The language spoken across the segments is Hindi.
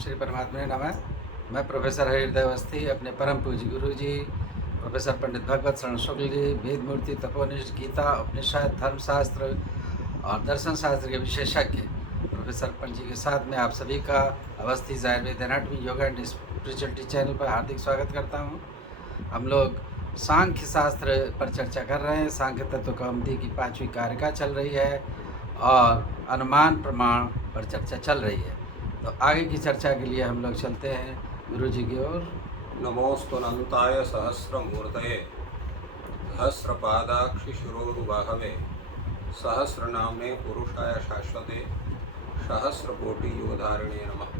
श्री परमात्मा नमः। मैं प्रोफेसर हरिहृदय अवस्थी अपने परम पूज्य गुरु जी प्रोफेसर पंडित भगवत शरण शुक्ल जी वेद मूर्ति तपोनिष्ठ गीता उपनिषद धर्मशास्त्र और दर्शन शास्त्र के विशेषज्ञ प्रोफेसर पंडित जी के साथ में आप सभी का Awasthi Ayurveda anatomy yoga and spirituality channel पर हार्दिक स्वागत करता हूँ। हम लोग सांख्य शास्त्र पर चर्चा कर रहे हैं। सांख्य तत्व कौमुदी की 5वीं कारिका चल रही है और अनुमान प्रमाण पर चर्चा चल रही है। तो आगे की चर्चा के लिए हम लोग चलते हैं गुरु जी की ओर। नमोस्तुनन्ताय सहस्रमूर्तये सहस्रपादाक्षि शिरोरुबाहवे सहस्रनाम्ने पुरुषाय शाश्वते सहस्रकोटियुगधारिणे नमः।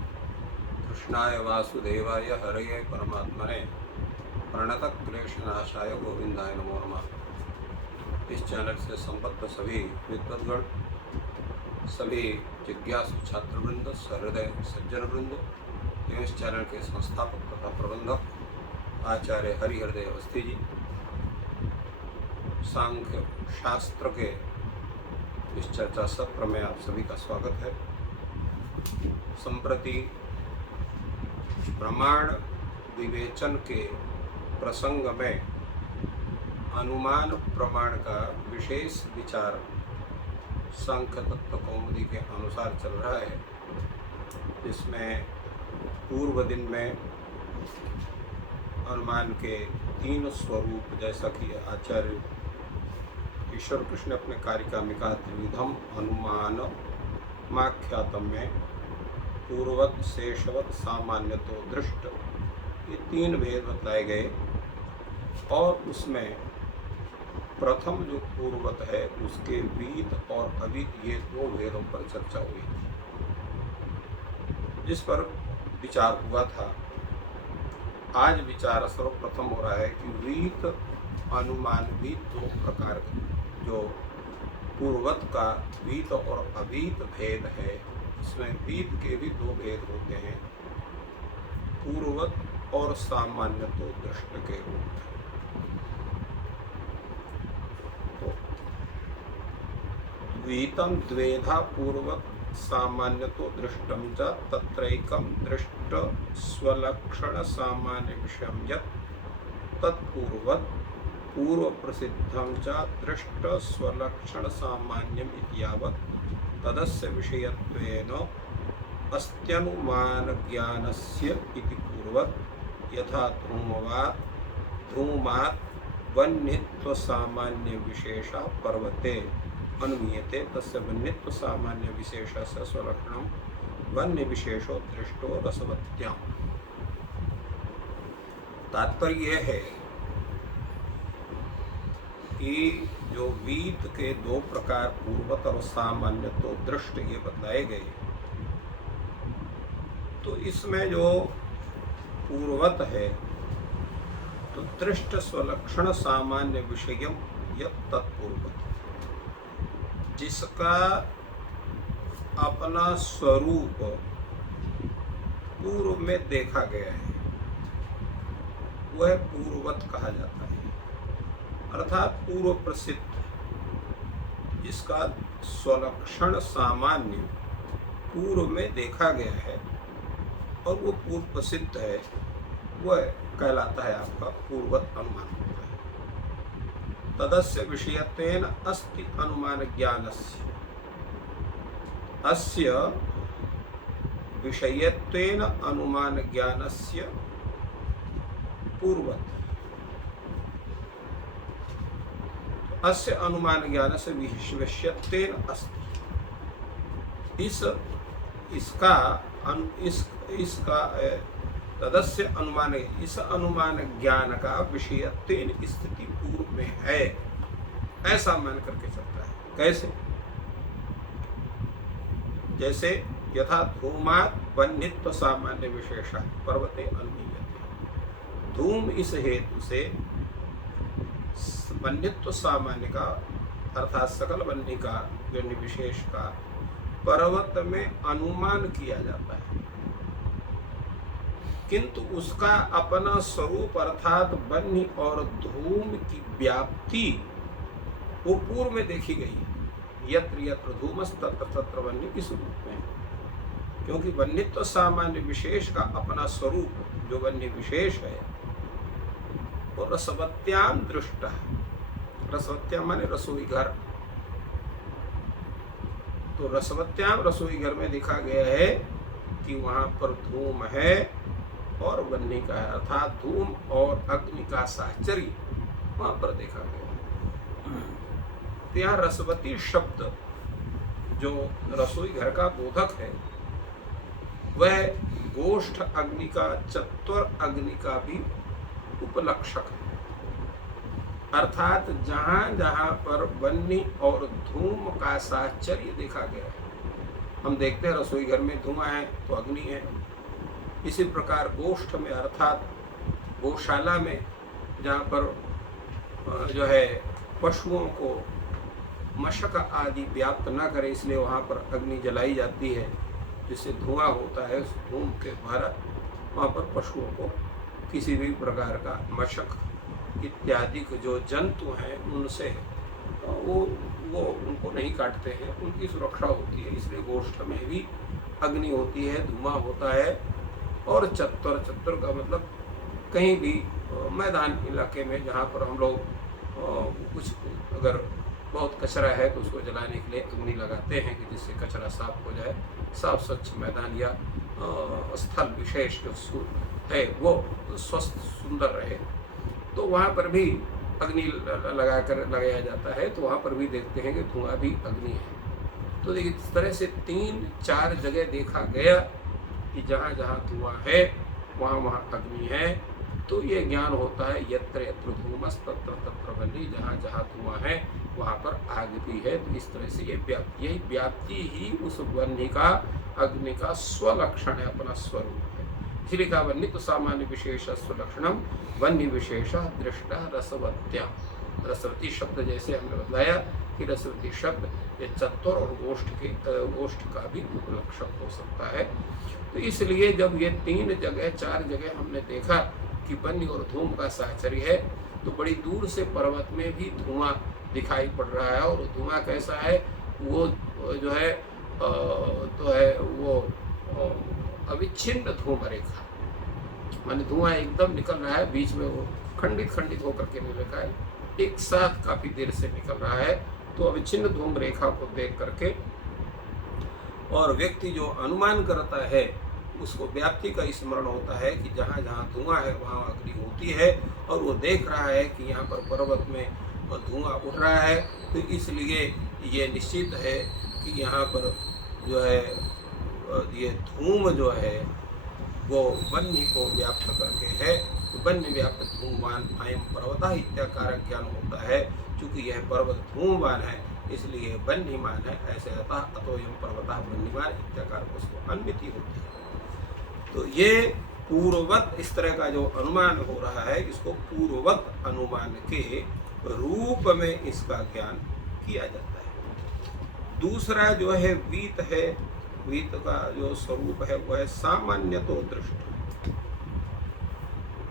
कृष्णाय वासुदेवाय हरये परमात्मने प्रणतक्लेशनाशाय गोविंदाय नमो नमः। इस चैनल से संबद्ध सभी विद्वद्गण, सभी जिज्ञासु छात्रवृंद, सहृदय सज्जनवृंद एवं इस चैनल के संस्थापक तथा प्रबंधक आचार्य हरिहृदय अवस्थी जी, सांख्य शास्त्र के इस चर्चा सत्र में आप सभी का स्वागत है। संप्रति प्रमाण विवेचन के प्रसंग में अनुमान प्रमाण का विशेष विचार सांख्य तत्व कौमुदी के अनुसार चल रहा है, जिसमें पूर्व दिन में अनुमान के 3 स्वरूप, जैसा कि आचार्य ईश्वर कृष्ण अपने कारिका में कहा, त्रिविधम अनुमान माख्यातम में पूर्वत शेषवत सामान्यतो दृष्ट, ये 3 भेद बतलाए गए और उसमें प्रथम जो पूर्वत है उसके वीत और अवीत, ये 2 भेदों पर चर्चा हुई, जिस पर विचार हुआ था। आज विचार सर्वप्रथम हो रहा है कि वीत अनुमान भी 2 प्रकार के, जो पूर्वत का वीत और अवीत भेद है, इसमें वीत के भी 2 भेद होते हैं, पूर्वत और सामान्य तो दृष्ट के रूप में। तो वीतम द्वेधा पूर्वत सामान्यतो दृष्टम च तत्रैकम दृष्ट स्वलक्षण सामान्य विषयम यत् तत्पूर्वत पूर्व प्रसिद्धम च दृष्ट स्वलक्षण सामान्यम इत्यावत् तदस्य विषयत्वेन अस्त्यनुमान ज्ञानस्य इति पूर्वत यथा धूमात् वह्नित्व सामान्य विशेषः पर्वते अनुमीयते तस्य वह्नित्व सामान्य विशेषस्य स्वलक्षणं वह्नि विशेषो दृष्टो रसवत्यां। तात्पर्य यह है कि जो वीत के 2 प्रकार पूर्वत और सामान्य तो दृष्ट ये बतलाए गए, तो इसमें जो पूर्वत है तो दृष्ट स्वलक्षण सामान्य विषयम यत् तत्पूर्वत, जिसका अपना स्वरूप पूर्व में देखा गया है, वह पूर्वत कहा जाता है, अर्थात पूर्व प्रसिद्ध, जिसका स्वलक्षण सामान्य पूर्व में देखा गया है और वो पूर्व प्रसिद्ध है, वह कहलाता है आपका पूर्वत अनुमान होता है। तदस्य विषयत्वेन अस्ति अनुमान ज्ञानस्य, अस्य विषयत्वेन अनुमान ज्ञानस्य पूर्वत, अस्य अनुमान ज्ञानस्य विषयत्वेन अस्ति, इसका तदस्य अनुमान, इस अनुमान ज्ञान का विषयत्वेन स्थिति पूर्व में है, ऐसा मान करके चलता है। कैसे? जैसे यथा धूमात् वह्नित्व सामान्य विशेष पर्वते अनुमीयते, धूम इस हेतु से वह्नित्व सामान्य का अर्थात सकल वह्नि का वह्नि विशेष का पर्वत में अनुमान किया जाता है, किंतु उसका अपना स्वरूप अर्थात वह्नि और धूम की व्याप्ति वो पूर्व में देखी गई, यत्र यत्र धूमस् तत्र तत्र वह्नि, इस रूप में क्योंकि वन्यत्व सामान्य विशेष का अपना स्वरूप जो वन्य विशेष है वो रसवत्याम दृष्ट। रसवत्याम माने रसोई घर। तो रसवत्याम रसोई घर में देखा गया है कि वहां पर धूम है और वन्य का है, अर्थात धूम और अग्नि का साहचर्य वहां पर देखा गया है। तो यहाँ रसवती शब्द जो रसोई घर का बोधक है वह गोष्ठ अग्नि का, चत्वर अग्नि का भी उपलक्षक है। अर्थात जहां जहां पर वन्य और धूम का साहचर्य देखा गया है, हम देखते हैं रसोई घर में धुआं है तो अग्नि है। इसी प्रकार गोष्ठ में अर्थात गौशाला में जहाँ पर जो है पशुओं को मशक आदि व्याप्त न करे इसलिए वहाँ पर अग्नि जलाई जाती है, जिससे धुआं होता है। उस धूम के द्वारा वहाँ पर पशुओं को किसी भी प्रकार का मशक इत्यादि जो जंतु हैं उनसे वो उनको नहीं काटते हैं, उनकी सुरक्षा होती है। इसलिए गोष्ठ में भी अग्नि होती है, धुआं होता है। और चत्वर, चत्वर का मतलब कहीं भी मैदान इलाके में जहाँ पर हम लोग कुछ अगर बहुत कचरा है तो उसको जलाने के लिए अग्नि लगाते हैं कि जिससे कचरा साफ हो जाए, साफ स्वच्छ मैदान या स्थल विशेष जो है वो स्वस्थ सुंदर रहे। तो वहाँ पर भी अग्नि लगाया जाता है। तो वहाँ पर भी देखते हैं कि धुआं भी अग्नि है। तो देखिए इस तरह से 3-4 जगह देखा गया कि जहाँ जहाँ धुआं है वहाँ वहाँ अग्नि है। तो ये ज्ञान होता है यत्र यत्र धूमस् तत्र तत्र वह्नि, जहाँ जहाँ धुआं है वहाँ पर आग भी है। तो इस तरह से ये व्याप्ति, यही व्याप्ति ही उस वह्नि का, अग्नि का स्वलक्षण है, अपना स्वरूप है। इसलिए कहा वन्य तो सामान्य विशेष स्वलक्षणम वन्य विशेष दृष्टा रसवत्या। रसवती शब्द जैसे हमने बताया कि रसवती शब्द ये चत्वर और गोष्ठ का भी उपलक्षक हो सकता है। तो इसलिए जब ये 3-4 जगह हमने देखा कि वन्य और धूम का साहचर्य है तो बड़ी दूर से पर्वत में भी धुआं दिखाई पड़ रहा है। और धुआं कैसा है, वो जो है तो है वो अविच्छिन्न धूम रेखा, माने धुआं एकदम निकल रहा है, बीच में वो खंडित खंडित होकर के नहीं रखा है, एक साथ काफी देर से निकल रहा है। तो अविच्छिन्न धूम रेखा को देख करके और व्यक्ति जो अनुमान करता है उसको व्याप्ति का स्मरण होता है कि जहाँ जहाँ धुआं है वहाँ अग्नि होती है। और वो देख रहा है कि यहाँ पर पर्वत में धुआं उठ रहा है, तो इसलिए ये निश्चित है कि यहाँ पर जो है ये धूम जो है वो वन्य को व्याप्त करके है। तो वन्य व्याप्त धूमवान अयम पर्वतः इत्याकार ज्ञान होता है। चूँकि यह पर्वत धूमवान है इसलिए वन्यमान है, ऐसे अतः अतोयम पर्वतः वन्यमान इत्याकार को उसको अनुमति होती है। तो ये पूर्ववत इस तरह का जो अनुमान हो रहा है इसको पूर्ववत अनुमान के रूप में इसका ज्ञान किया जाता है। दूसरा जो है वीत है, वीत का जो स्वरूप है वह सामान्य तो दृष्ट।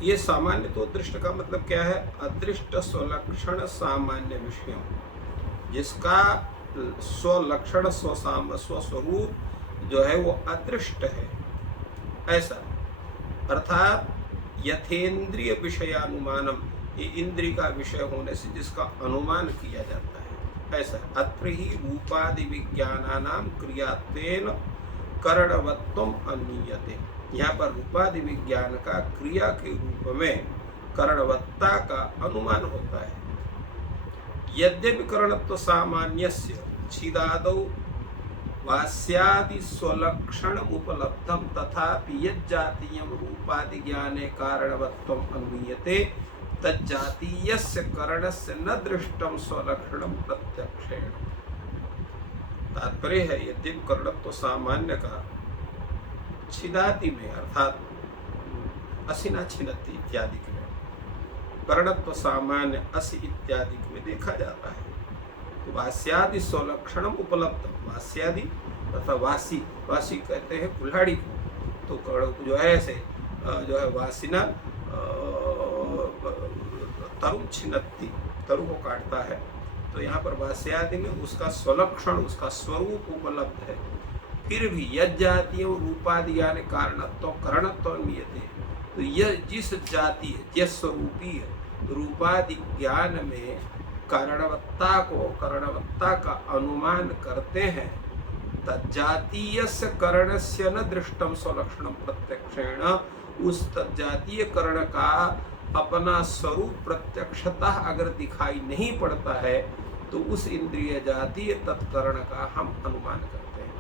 ये सामान्य तो दृष्ट का मतलब क्या है, अदृष्ट स्वलक्षण सामान्य विषयों, जिसका स्वलक्षण स्वस्वरूप जो है वो अदृष्ट है ऐसा। अर्थात यथेन्द्रिय विषयानुमानम, ये इंद्रिय का विषय होने से जिसका अनुमान किया जाता है ऐसा। अत्र ही रूपादि विज्ञानानाम क्रियात्वेन करणवत्वम अन्नीयते। यहाँ पर रूपादि विज्ञान का क्रिया के रूप में करणवत्ता का अनुमान होता है। यद्यपि करणत्व सामान्यस्य छिदादौ वास्यादि स्वलक्षण उपलब्धम तथापि यज्जातीयं रूपादि ज्ञाने कारणवत्वम अन्वीयते तज्जातीयस्य करणस्य न दृष्टम स्वलक्षणम प्रत्यक्षेण। तात्पर्य है यद्यपि करणत्व सामान्य का छिदाति में अर्थात असिना छिनति इत्यादि में करणत्व सामान्य असी इत्यादि में देखा जाता है। तो वास्यादि स्वलक्षणम उपलब्ध, वास्यादि तथा वासी, वासी कहते हैं कुल्हाड़ी को। तो कर्ण जो है ऐसे जो है वासिना तरु छिन्नति, तरु को काटता है। तो यहाँ पर वास्यादि में उसका स्वलक्षण, उसका स्वरूप उपलब्ध है। फिर भी यज जातियों रूपादि ज्ञान कारणत्व करणत्व नियते, तो यह जिस जाति जिस स्वरूपी रूपादि ज्ञान में कारणवत्ता का अनुमान करते हैं, तज्जातीयस्य करणस्य न दृष्टम स्वलक्षणम प्रत्यक्षेण, उस तज्जातीय करण का अपना स्वरूप प्रत्यक्षतः अगर दिखाई नहीं पड़ता है तो उस इंद्रिय जातीय तत्करण का हम अनुमान करते हैं।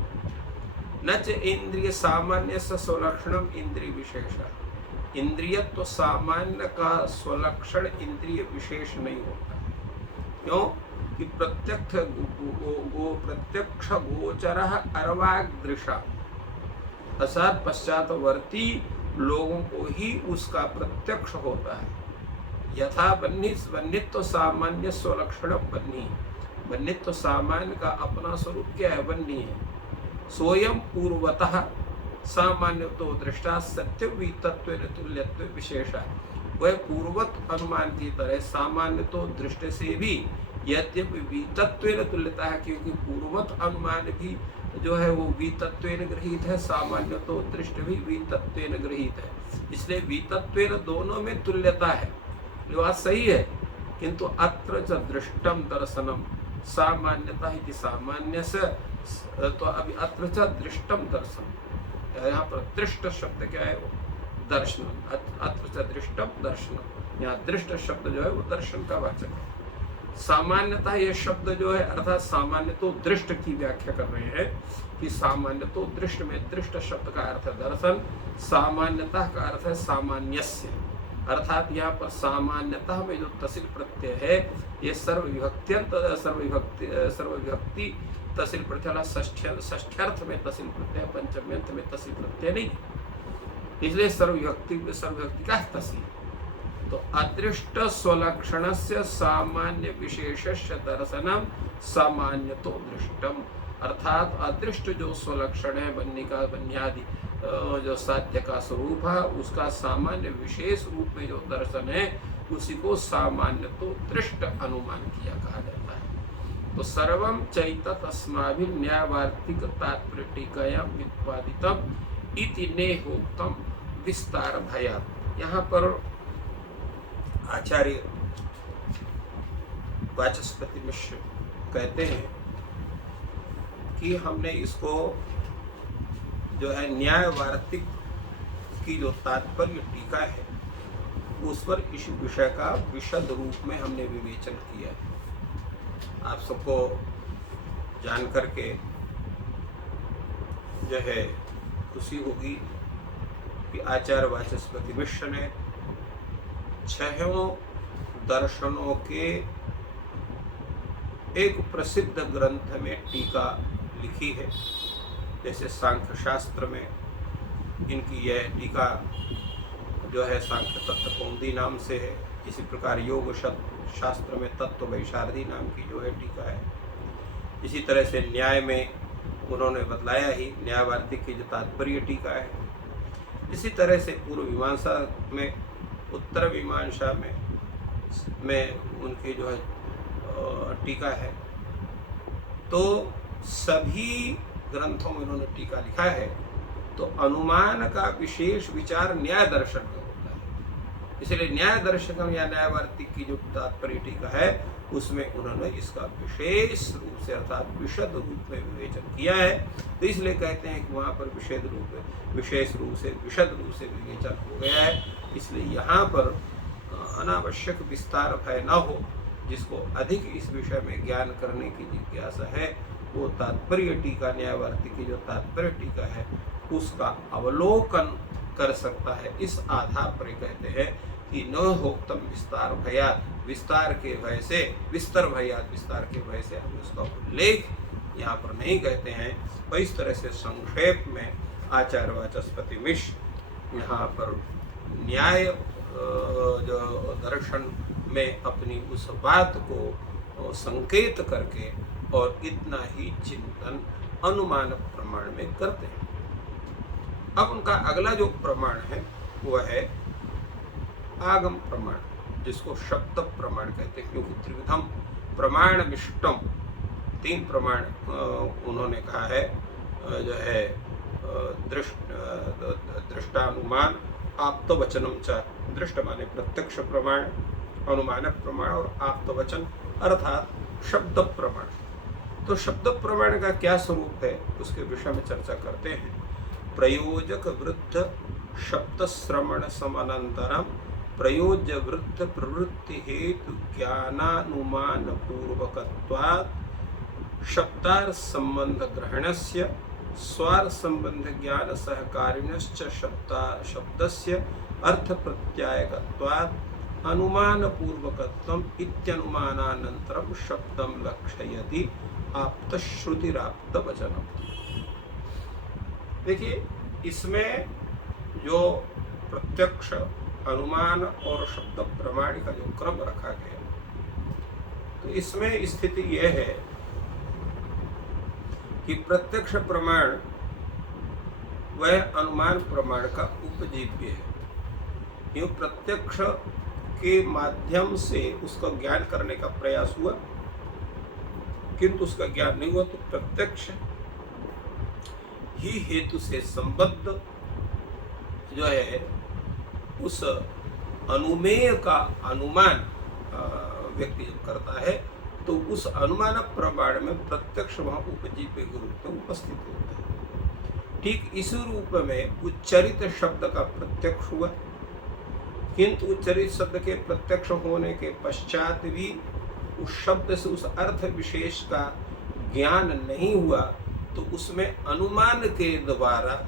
न च इंद्रिय सामान्य स्वलक्षणम इंद्रिय विशेष, इंद्रियत्व सामान्य का स्वलक्षण इंद्रिय विशेष नहीं होता। क्यों कि प्रत्यक्ष गोचर अर्वाग्दृशा, अर्थात पश्चातवर्ती लोगों को ही उसका प्रत्यक्ष होता है। यथा बन्नित्व सामान्य स्वलक्षण बन्नी, बन्नित्व सामान्य का अपना स्वरूप क्या है, बन्नी है। सोयम पूर्वतः सामान्य तो दृष्टा सत्य तत्व तुल्यत्व विशेषा, वह पूर्वत अनुमान की तरह सामान्य तो दृष्टि से भी यद्यपि वितत्व तुल्यता है, क्योंकि पूर्वत अनुमान भी जो है वो वितत्व गृहीत है, सामान्य तो दृष्टि भी वितत्व गृहीत है, इसलिए वितत्व दोनों में तुल्यता है। ये बात सही है, किंतु अत्र च दृष्टम दर्शनम सामान्यता ही सामान्य से, तो अभी अत्र च दृष्टम दर्शन, यहाँ पर दृष्ट शब्द क्या है, वो दर्शन, अत्र च दृष्टम दर्शन, यहाँ दृष्ट शब्द जो है वो दर्शन का वाचक है। सामान्यता ये शब्द जो है अर्थात सामान्य तो दृष्ट की व्याख्या कर रहे हैं कि सामान्य तो दृष्ट में दृष्ट शब्द का अर्थ है दर्शन, सामान्यता का अर्थ है सामान्यस्य, अर्थात यहाँ पर सामान्यता में जो तसिल प्रत्यय है ये सर्वविभक्ति तसिल प्रत्यय, षष्ठ्यर्थ में तसिल प्रत्यय, पंचम्यंत में तसिल प्रत्यय नहीं, इसलिए सर्वविभक्ति का तसिल। तो अदृष्ट स्वलक्षण से सामान्य विशेष दर्शनम सामान्य तो दृष्टम, अर्थात अदृष्ट जो स्वलक्षण है बन्नी का बन्यादि जो साध्य का स्वरूप है उसका सामान्य विशेष रूप में जो दर्शन है उसी को सामान्य तो दृष्ट अनुमान किया कहा जाता है। तो सर्वम चैतत अस्माभिः न्यायवार्तिक तात्पर्य टीकायां व्युत्पादितम इति नेहोक्तम विस्तार भयात्। यहाँ पर आचार्य वाचस्पति मिश्र कहते हैं कि हमने इसको जो है न्याय वार्तिक की जो तात्पर्य टीका है उस पर इस विषय का विशद रूप में हमने विवेचन किया है। आप सबको जान करके जो है खुशी होगी कि आचार्य वाचस्पति मिश्र ने 6 दर्शनों के एक प्रसिद्ध ग्रंथ में टीका लिखी है। जैसे सांख्य शास्त्र में इनकी यह टीका जो है सांख्य तत्व कौमुदी नाम से है, इसी प्रकार योग शास्त्र में तत्व वैशारदी नाम की जो है टीका है। इसी तरह से न्याय में उन्होंने बतलाया ही न्यायवार्तिक की जो तात्पर्य टीका है। इसी तरह से पूर्व मीमांसा में, उत्तर मीमांसा में उनकी जो है टीका है। तो सभी ग्रंथों में उन्होंने टीका लिखा है। तो अनुमान का विशेष विचार न्याय दर्शन में होता है, इसलिए न्याय दर्शकम या न्यायवार्तिक की जो तात्पर्य टीका है उसमें उन्होंने इसका विशेष रूप से अर्थात विशद रूप में विवेचन किया है। तो इसलिए कहते हैं कि वहाँ पर विशेष रूप से विशद रूप से विवेचन हो गया है। इसलिए यहाँ पर अनावश्यक विस्तार भय न हो। जिसको अधिक इस विषय में ज्ञान करने की जिज्ञासा है वो तात्पर्य टीका न्यायवार्तिक की जो तात्पर्य टीका है उसका अवलोकन कर सकता है। इस आधार पर कहते हैं कि न होक्तम विस्तार भयात, विस्तार के भय से विस्तार भयात, विस्तार के भय से हम उसका उल्लेख यहाँ पर नहीं कहते हैं। और इस तरह से संक्षेप में आचार्य वाचस्पति मिश्र यहाँ पर न्याय जो दर्शन में अपनी उस बात को संकेत करके और इतना ही चिंतन अनुमान प्रमाण में करते हैं। अब उनका अगला जो प्रमाण है वह है आगम प्रमाण, जिसको शब्द प्रमाण कहते हैं, क्योंकि त्रिविधम प्रमाण मिष्टम 3 प्रमाण उन्होंने कहा है जो है दृष्टानुमान आप्तवचनम च। दृष्ट माने प्रत्यक्ष प्रमाण, अनुमानक प्रमाण और आप्तवचन अर्थात शब्द प्रमाण। तो शब्द प्रमाण का क्या स्वरूप है उसके विषय में चर्चा करते हैं। प्रयोजक वृद्ध शब्द श्रवण समानांतरम प्रयोज्य वृद्ध प्रवृत्ति हेतु ज्ञानानुमान पूर्वकत्वात् शब्दार्थ संबंध ग्रहणस्य स्वार्थ संबंध ज्ञान सहकारिणश्च शब्दस्य अर्थ प्रत्यायकत्वात् अनुमान पूर्वकत्वम इत्यनुमानानन्तरम शब्दम लक्षयति आप्तश्रुतिराप्त वचनम। देखिए, इसमें जो प्रत्यक्ष, अनुमान और शब्द प्रमाण का जो क्रम रखा गया, तो इसमें स्थिति यह है कि प्रत्यक्ष प्रमाण वह अनुमान प्रमाण का उपजीव्य है। क्यों? प्रत्यक्ष के माध्यम से उसका ज्ञान करने का प्रयास हुआ, किंतु उसका ज्ञान नहीं हुआ, तो प्रत्यक्ष ही हेतु से संबद्ध जो है उस अनुमेय का अनुमान व्यक्ति जब करता है तो उस अनुमान प्रमाण में प्रत्यक्ष वहां उपजीव्य के रूप में उपस्थित होता है। ठीक इस रूप में उच्चरित शब्द का प्रत्यक्ष हुआ, किंतु उच्चरित शब्द के प्रत्यक्ष होने के पश्चात भी उस शब्द से उस अर्थ विशेष का ज्ञान नहीं हुआ, तो उसमें अनुमान के द्वारा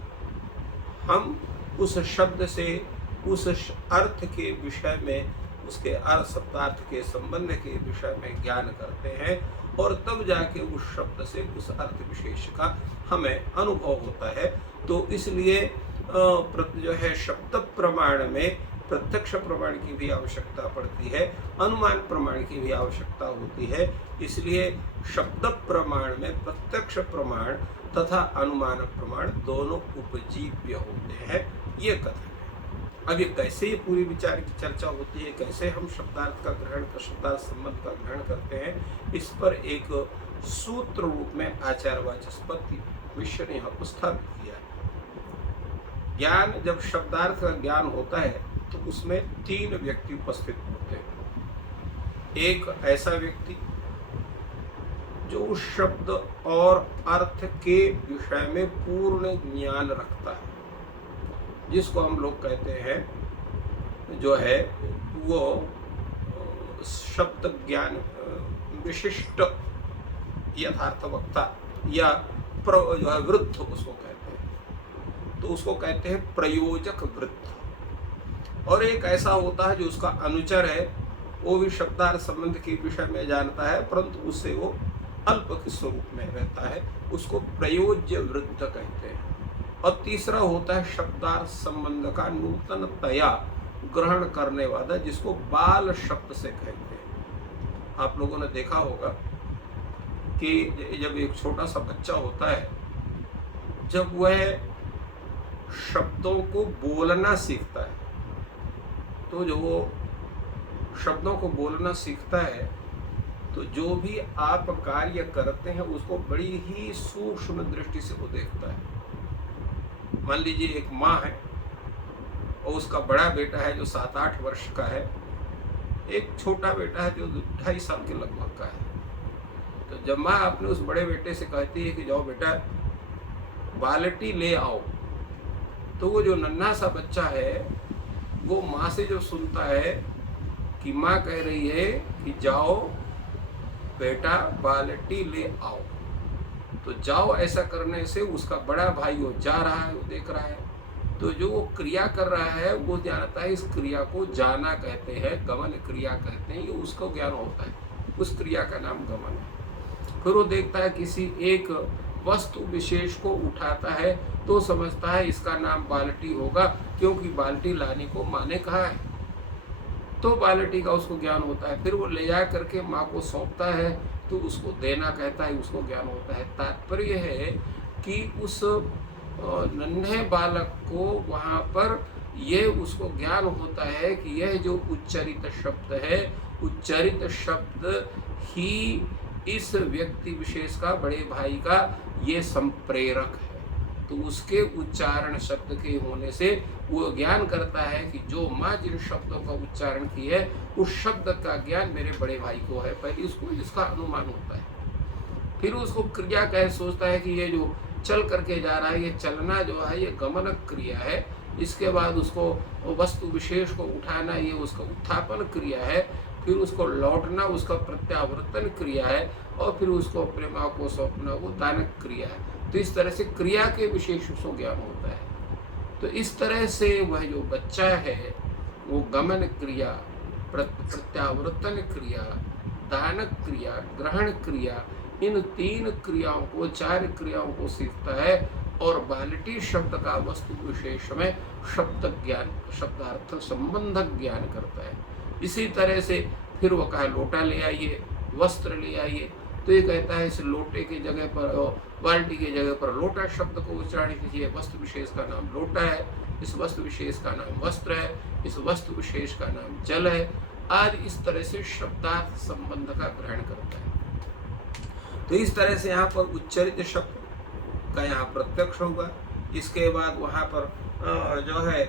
हम उस शब्द से उस अर्थ के विषय में, उसके अर्थ शब्दार्थ के संबंध के विषय में ज्ञान करते हैं, और तब जाके उस शब्द से उस अर्थ विशेष का हमें अनुभव होता है। तो इसलिए जो है शब्द प्रमाण में प्रत्यक्ष प्रमाण की भी आवश्यकता पड़ती है, अनुमान प्रमाण की भी आवश्यकता होती है। इसलिए शब्द प्रमाण में प्रत्यक्ष प्रमाण तथा अनुमान प्रमाण दोनों उपजीव्य होते हैं, ये कथन है। अब ये कैसे ये पूरी विचार की चर्चा होती है, कैसे हम शब्दार्थ का ग्रहण, शब्दार्थ संबंध का ग्रहण करते हैं, इस पर एक सूत्र रूप में आचार्य वाचस्पति मिश्र ने यहाँ उपस्थापित किया है। ज्ञान, जब शब्दार्थ का ज्ञान होता है तो उसमें तीन व्यक्ति उपस्थित होते हैं। एक ऐसा व्यक्ति जो उस शब्द और अर्थ के विषय में पूर्ण ज्ञान रखता है, जिसको हम लोग कहते हैं जो है वो शब्द ज्ञान विशिष्ट यथार्थ वक्ता या जो है वृत्त उसको कहते हैं, तो उसको कहते हैं प्रयोजक वृत्त। और एक ऐसा होता है जो उसका अनुचर है, वो भी शब्दार्थ संबंध के विषय में जानता है, परंतु उससे वो अल्प के स्वरूप में रहता है, उसको प्रयोज्य वृत्त कहते हैं। और तीसरा होता है शब्दार्थ संबंध का नूतनतया ग्रहण करने वाला, जिसको बाल शब्द से कहते हैं। आप लोगों ने देखा होगा कि जब एक छोटा सा बच्चा होता है, जब वह शब्दों को बोलना सीखता है, तो जो वो शब्दों को बोलना सीखता है, तो जो भी आप कार्य करते हैं उसको बड़ी ही सूक्ष्म दृष्टि से वो देखता है। मान लीजिए एक माँ है और उसका बड़ा बेटा है जो 7-8 वर्ष का है, एक छोटा बेटा है जो 2.5 साल के लगभग का है। तो जब माँ अपने उस बड़े बेटे से कहती है कि जाओ बेटा बाल्टी ले आओ, तो वो जो नन्हा सा बच्चा है वो माँ से जो सुनता है कि माँ कह रही है कि जाओ बेटा बाल्टी ले आओ, तो जाओ ऐसा करने से उसका बड़ा भाई वो जा रहा है, वो देख रहा है, तो जो वो क्रिया कर रहा है वो जानता है। इस क्रिया को जाना कहते हैं, गमन क्रिया कहते हैं, ये उसको ज्ञान होता है, उस क्रिया का नाम गमन है। फिर वो देखता है किसी एक वस्तु विशेष को उठाता है, तो समझता है इसका नाम बाल्टी होगा, क्योंकि बाल्टी लाने को माँ ने कहा है, तो बाल्टी का उसको ज्ञान होता है। फिर वो ले जा करके माँ को सौंपता है, तो उसको देना कहता है, उसको ज्ञान होता है। तात्पर्य है कि उस नन्हे बालक को वहाँ पर ये उसको ज्ञान होता है कि यह जो उच्चरित शब्द है, उच्चरित शब्द ही इस व्यक्ति विशेष का, बड़े भाई का ये संप्रेरक है। तो उसके उच्चारण शब्द के होने से वो ज्ञान करता है कि जो माँ जिन शब्दों का उच्चारण की है उस शब्द का ज्ञान मेरे बड़े भाई को है। पहले उसको इसका अनुमान होता है, फिर उसको क्रिया कह सोचता है कि ये जो चल करके जा रहा है, ये चलना जो है ये गमन क्रिया है। इसके बाद उसको वस्तु विशेष को उठाना ये उसका उत्थापन क्रिया है। फिर उसको लौटना उसका प्रत्यावर्तन क्रिया है। और फिर उसको अपने माँ को सौंपना वो दानक क्रिया है। तो इस तरह से क्रिया के विशेष उसको ज्ञान होता है। तो इस तरह से वह जो बच्चा है वो गमन क्रिया, प्रत्यावर्तन क्रिया, दानक क्रिया, ग्रहण क्रिया, इन 3 क्रियाओं को 4 क्रियाओं को सीखता है और बालटी शब्द का वस्तु विशेष में शब्द ज्ञान, शब्दार्थ संबंधक ज्ञान करता है। इसी तरह से फिर वो कहा लोटा ले आइए, वस्त्र ले आइए, तो ये कहता है इस लोटे की जगह पर, बाल्टी की जगह पर लोटा शब्द को उच्चारण कीजिए। वस्तु विशेष का नाम लोटा है, इस वस्तु विशेष का नाम वस्त्र है, इस वस्तु विशेष का नाम जल है, आज इस तरह से शब्दार्थ संबंध का ग्रहण करता है। तो इस तरह से यहाँ पर उच्चरित शब्द का यहाँ प्रत्यक्ष होगा। इसके बाद वहाँ पर जो है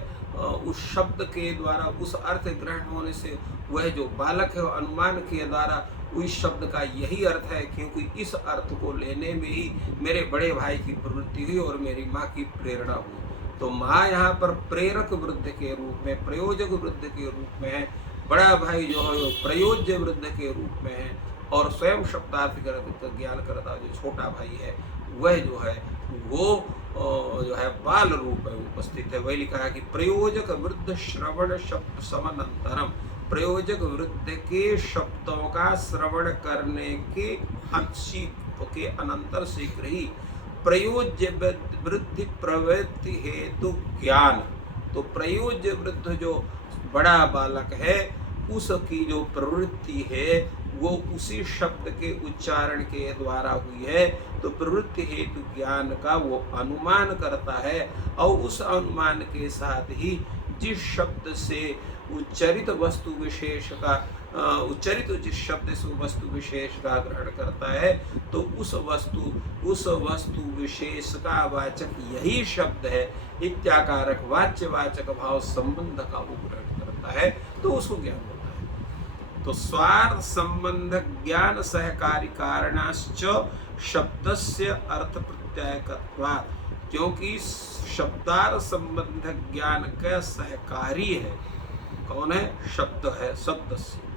उस शब्द के द्वारा उस अर्थ ग्रहण होने से वह जो बालक है अनुमान के द्वारा उस शब्द का यही अर्थ है, क्योंकि इस अर्थ को लेने में ही मेरे बड़े भाई की प्रवृत्ति हुई और मेरी माँ की प्रेरणा हुई। तो माँ यहाँ पर प्रेरक वृद्ध के रूप में, प्रयोजक वृद्ध के रूप में है, बड़ा भाई जो है वो प्रयोज्य वृद्ध के रूप में है, और स्वयं शब्दार्थ ज्ञान करता जो छोटा भाई है वह जो है वो जो है बाल रूप में उपस्थित है। वही लिखा है कि प्रयोजक वृद्ध श्रवण शब्द समनंतरम, प्रयोजक वृद्ध के शब्दों का श्रवण करने के के अनंतर शीघ्र ही प्रयोज्य वृद्धि प्रवृत्ति हेतु ज्ञान। तो प्रयोज्य वृद्ध जो बड़ा बालक है उसकी जो प्रवृत्ति है वो उसी शब्द के उच्चारण के द्वारा हुई है। तो प्रवृत्ति हेतु ज्ञान का वो अनुमान करता है और उस अनुमान के साथ ही जिस शब्द से उच्चरित वस्तु विशेष का उच्चरित जिस शब्द से वस्तु विशेष का ग्रहण करता है तो उस वस्तु विशेष का वाचक यही शब्द है इत्याकारक वाच्यवाचक भाव संबंध का वो ग्रहण करता है, तो उसको ज्ञान होता है। तो स्वार्थ संबंध ज्ञान सहकारी कारणाश्च शब्दस्य अर्थ प्रत्ययकत्वात्, क्योंकि शब्दार्थ संबंध ज्ञान का सहकारी है कौन है? शब्द है। शब्द से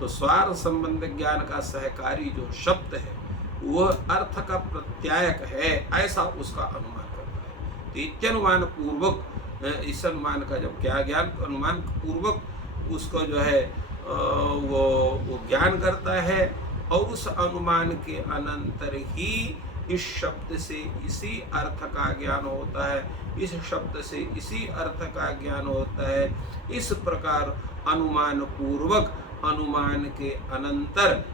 तो स्वार्थ संबंध ज्ञान का सहकारी जो शब्द है वह अर्थ का प्रत्यायक है, ऐसा उसका अनुमान करता है। तो इत्यनुमान पूर्वक इस अनुमान का जब क्या ज्ञान अनुमान पूर्वक उसको जो है वो ज्ञान करता है और उस अनुमान के अनंतर ही इस शब्द से इसी अर्थ का ज्ञान होता है, इस शब्द से इसी अर्थ का ज्ञान होता है। इस प्रकार अनुमान पूर्वक अनुमान के अनंतर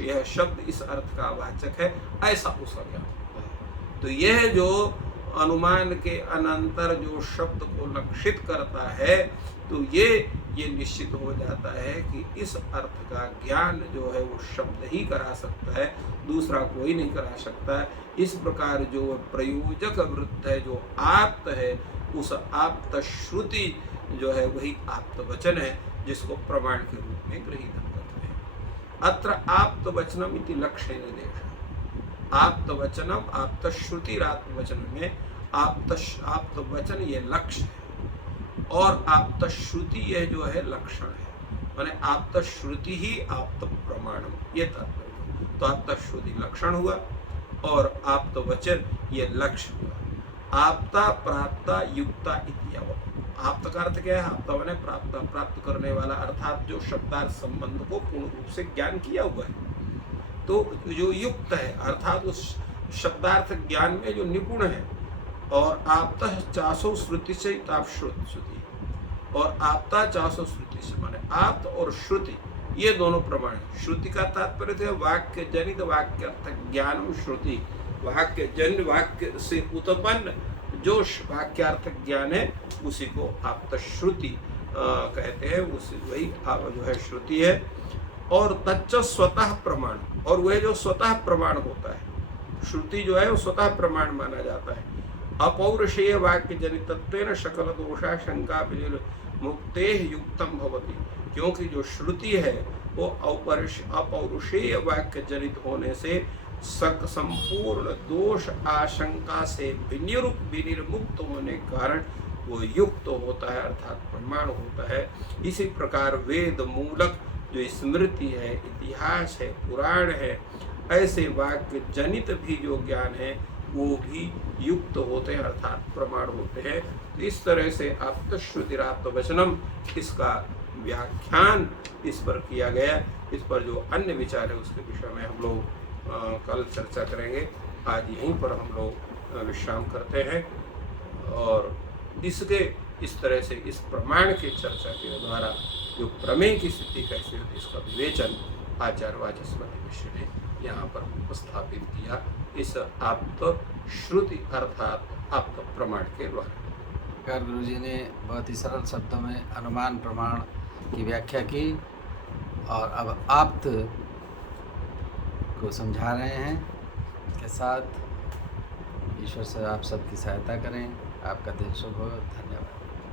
यह शब्द इस अर्थ का वाचक है, ऐसा उसका ज्ञान होता है। तो यह जो अनुमान के अनंतर जो शब्द को लक्षित करता है तो ये निश्चित हो जाता है कि इस अर्थ का ज्ञान जो है वो शब्द ही करा सकता है, दूसरा कोई नहीं करा सकता है। इस प्रकार जो प्रयोजक वृत्त है, जो आप्त है, उस आप्त श्रुति जो है वही आप्त वचन है जिसको प्रमाण के रूप में गृहीत करते हैं। अत्र आप्त वचनम इति लक्ष्य निर्देश। आप्त वचनम आप्त श्रुति आप्त वचन में आप्त वचन ये लक्ष्य है और आप्त श्रुति यह जो है लक्षण है, माने आप्त श्रुति ही आप्त प्रमाणम, ये तात्पर्य। तो आप्त श्रुति लक्षण हुआ और आप्त वचन ये लक्ष्य हुआ। आपता प्राप्ता युक्ता इत्यवत्। आप्त का अर्थ क्या है? आपता माने प्राप्त करने वाला, अर्थात जो शब्दार्थ संबंध को पूर्ण रूप से ज्ञान किया हुआ है। तो जो युक्त है अर्थात उस शब्दार्थ ज्ञान में जो निपुण है। और आपता चासो श्रुति से श्रुति और आपता चासो श्रुति से, माने आप्त और श्रुति ये दोनों प्रमाण है। श्रुति का तात्पर्य थे वाक्य जनित वाक्यर्थ ज्ञान श्रुति, वाक्य जन्य वाक्य से उत्पन्न जो वाक्यार्थ ज्ञान है उसी को आप्त श्रुति कहते हैं, उसी वही जो है श्रुति है। और तच्च स्वतः प्रमाण, और वह जो स्वतः प्रमाण होता है, श्रुति जो है वो स्वतः प्रमाण माना जाता है। अपौरुषेय वाक्य जनितत्वेन सकल दोषाशंका मुक्ते युक्तम भवति, क्योंकि जो श्रुति है वो अपौरुषेय वाक्य जनित होने से संपूर्ण दोष आशंका से विनिर्मुक्त होने के कारण वो युक्त होता है, अर्थात प्रमाण होता है। इसी प्रकार वेद मूलक जो स्मृति है, इतिहास है, पुराण है, ऐसे वाक्य जनित भी जो ज्ञान है वो भी युक्त होते हैं, अर्थात प्रमाण होते हैं। तो इस तरह से आप्तश्रुतिराप्तवचनम इसका व्याख्यान इस पर किया गया। इस पर जो अन्य विचार है उसके विषय में हम लोग कल चर्चा करेंगे। आज यहीं पर हम लोग विश्राम करते हैं और इसके इस तरह से इस प्रमाण की चर्चा के द्वारा जो प्रमेय की स्थिति कैसे होती है इसका विवेचन आचार्य वाचस्पति मिश्र ने यहाँ पर उपस्थापित किया, इस आप्त श्रुति अर्थात आप्त प्रमाण के द्वारा। गुरु जी ने बहुत ही सरल शब्दों में अनुमान प्रमाण की व्याख्या की और अब आप्त को समझा रहे हैं के साथ। ईश्वर से आप सबकी सहायता करें। आपका दिन शुभ हो। धन्यवाद।